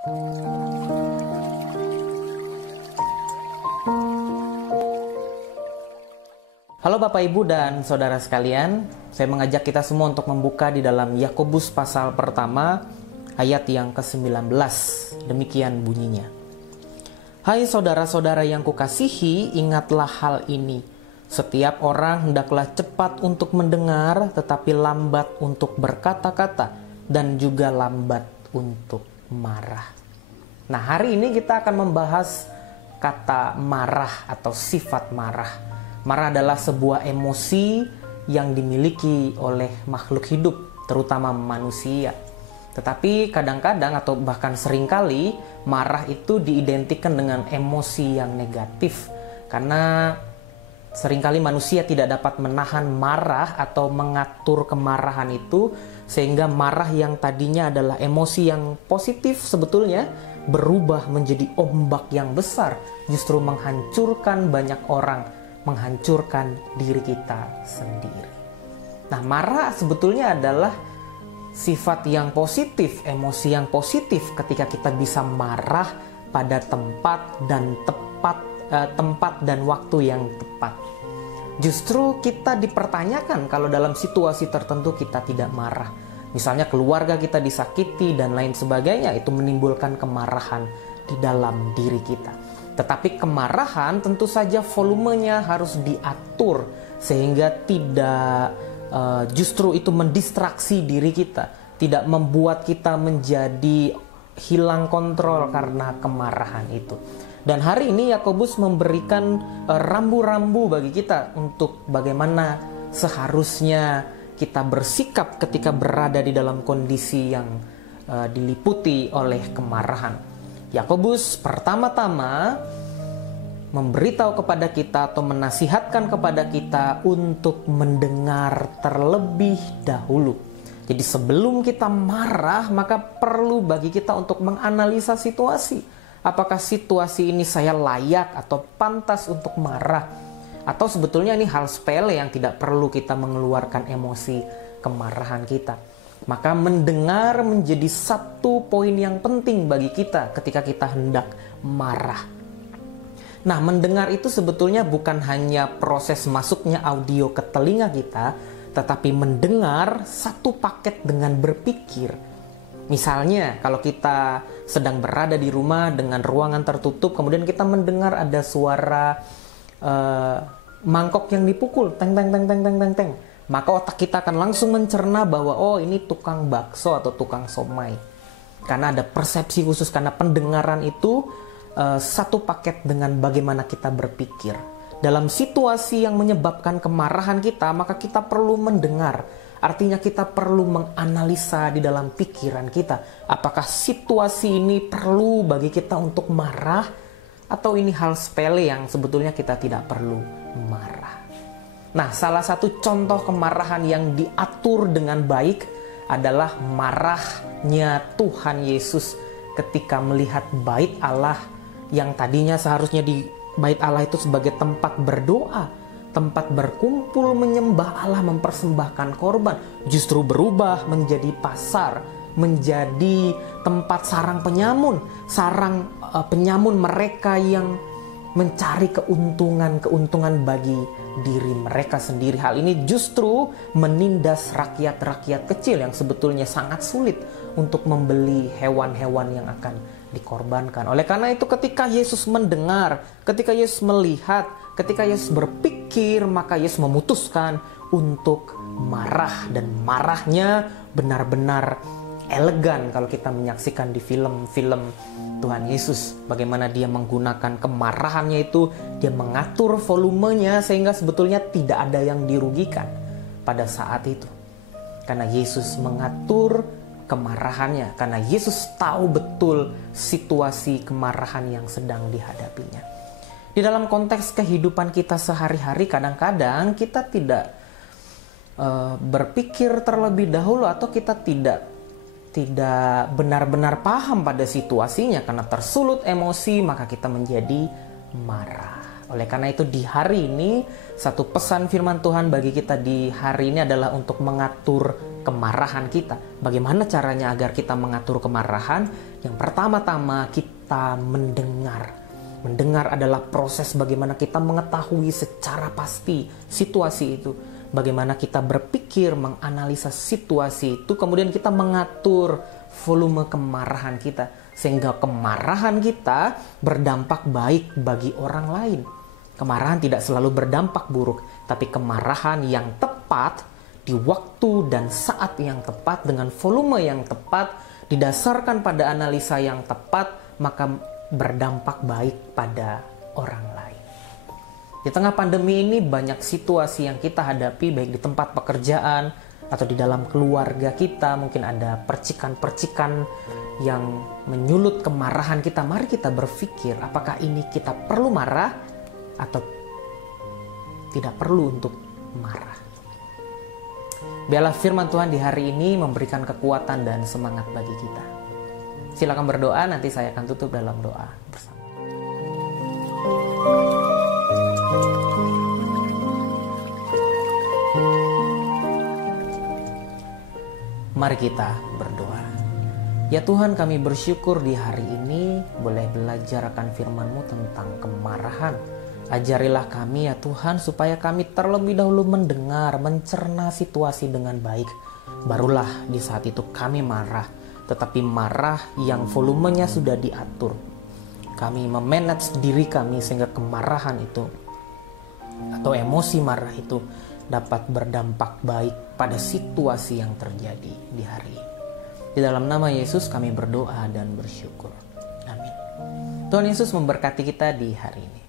Halo Bapak Ibu dan Saudara sekalian, saya mengajak kita semua untuk membuka di dalam Yakobus pasal pertama ayat yang ke-19. Demikian bunyinya. Hai saudara-saudara yang kukasihi, ingatlah hal ini. Setiap orang hendaklah cepat untuk mendengar, tetapi lambat untuk berkata-kata, dan juga lambat untuk marah. Nah, hari ini kita akan membahas kata marah atau sifat marah. Marah adalah sebuah emosi yang dimiliki oleh makhluk hidup, terutama manusia. Tetapi kadang-kadang atau bahkan seringkali marah itu diidentikan dengan emosi yang negatif. Karena seringkali manusia tidak dapat menahan marah atau mengatur kemarahan itu, sehingga marah yang tadinya adalah emosi yang positif sebetulnya berubah menjadi ombak yang besar, justru menghancurkan banyak orang, menghancurkan diri kita sendiri. Nah, marah sebetulnya adalah sifat yang positif, emosi yang positif ketika kita bisa marah pada tempat dan waktu yang tepat. Justru kita dipertanyakan kalau dalam situasi tertentu kita tidak marah. Misalnya keluarga kita disakiti dan lain sebagainya, itu menimbulkan kemarahan di dalam diri kita. Tetapi kemarahan tentu saja volumenya harus diatur sehingga tidak justru itu mendistraksi diri kita, tidak membuat kita menjadi hilang kontrol karena kemarahan itu. Dan hari ini Yakobus memberikan rambu-rambu bagi kita untuk bagaimana seharusnya kita bersikap ketika berada di dalam kondisi yang diliputi oleh kemarahan. Yakobus pertama-tama memberitahu kepada kita atau menasihatkan kepada kita untuk mendengar terlebih dahulu. Jadi sebelum kita marah, maka perlu bagi kita untuk menganalisa situasi. Apakah situasi ini saya layak atau pantas untuk marah? Atau sebetulnya ini hal sepele yang tidak perlu kita mengeluarkan emosi kemarahan kita. Maka mendengar menjadi satu poin yang penting bagi kita ketika kita hendak marah. Nah, mendengar itu sebetulnya bukan hanya proses masuknya audio ke telinga kita, tetapi mendengar satu paket dengan berpikir. Misalnya, kalau kita sedang berada di rumah dengan ruangan tertutup, kemudian kita mendengar ada suara mangkok yang dipukul, teng teng teng teng teng teng teng. Maka otak kita akan langsung mencerna bahwa oh ini tukang bakso atau tukang somai. Karena ada persepsi khusus, karena pendengaran itu satu paket dengan bagaimana kita berpikir. Dalam situasi yang menyebabkan kemarahan kita, maka kita perlu mendengar. Artinya kita perlu menganalisa di dalam pikiran kita. Apakah situasi ini perlu bagi kita untuk marah? Atau ini hal sepele yang sebetulnya kita tidak perlu marah? Nah, salah satu contoh kemarahan yang diatur dengan baik adalah marahnya Tuhan Yesus ketika melihat bait Allah yang tadinya seharusnya di bait Allah itu sebagai tempat berdoa, tempat berkumpul menyembah Allah, mempersembahkan korban, justru berubah menjadi pasar, menjadi tempat sarang penyamun mereka yang mencari keuntungan bagi diri mereka sendiri. Hal ini justru menindas rakyat-rakyat kecil yang sebetulnya sangat sulit untuk membeli hewan-hewan yang akan dikorbankan. Oleh karena itu ketika Yesus mendengar, ketika Yesus melihat, ketika Yesus berpikir, maka Yesus memutuskan untuk marah. Dan marahnya benar-benar elegan kalau kita menyaksikan di film-film Tuhan Yesus, bagaimana dia menggunakan kemarahannya itu, dia mengatur volumenya sehingga sebetulnya tidak ada yang dirugikan pada saat itu. Karena Yesus mengatur kemarahannya, karena Yesus tahu betul situasi kemarahan yang sedang dihadapinya. Di dalam konteks kehidupan kita sehari-hari, kadang-kadang kita tidak berpikir terlebih dahulu atau kita tidak benar-benar paham pada situasinya, karena tersulut emosi maka kita menjadi marah. Oleh karena itu di hari ini, satu pesan firman Tuhan bagi kita di hari ini adalah untuk mengatur kemarahan kita. Bagaimana caranya agar kita mengatur kemarahan? Yang pertama-tama kita mendengar. Mendengar adalah proses bagaimana kita mengetahui secara pasti situasi itu. Bagaimana kita berpikir, menganalisa situasi itu, kemudian kita mengatur volume kemarahan kita. Sehingga kemarahan kita berdampak baik bagi orang lain. Kemarahan tidak selalu berdampak buruk, tapi kemarahan yang tepat di waktu dan saat yang tepat dengan volume yang tepat didasarkan pada analisa yang tepat, maka berdampak baik pada orang lain. Di tengah pandemi ini banyak situasi yang kita hadapi baik di tempat pekerjaan atau di dalam keluarga kita, mungkin ada percikan-percikan yang menyulut kemarahan kita. Mari kita berpikir apakah ini kita perlu marah atau tidak perlu untuk marah. Biarlah firman Tuhan di hari ini memberikan kekuatan dan semangat bagi kita. Silakan berdoa, nanti saya akan tutup dalam doa bersama. Mari kita berdoa. Ya Tuhan, kami bersyukur di hari ini boleh belajar akan firman-Mu tentang kemarahan. Ajarilah kami ya Tuhan supaya kami terlebih dahulu mendengar, mencerna situasi dengan baik. Barulah di saat itu kami marah, tetapi marah yang volumenya sudah diatur. Kami memanage diri kami sehingga kemarahan itu atau emosi marah itu dapat berdampak baik pada situasi yang terjadi di hari ini. Di dalam nama Yesus kami berdoa dan bersyukur. Amin. Tuhan Yesus memberkati kita di hari ini.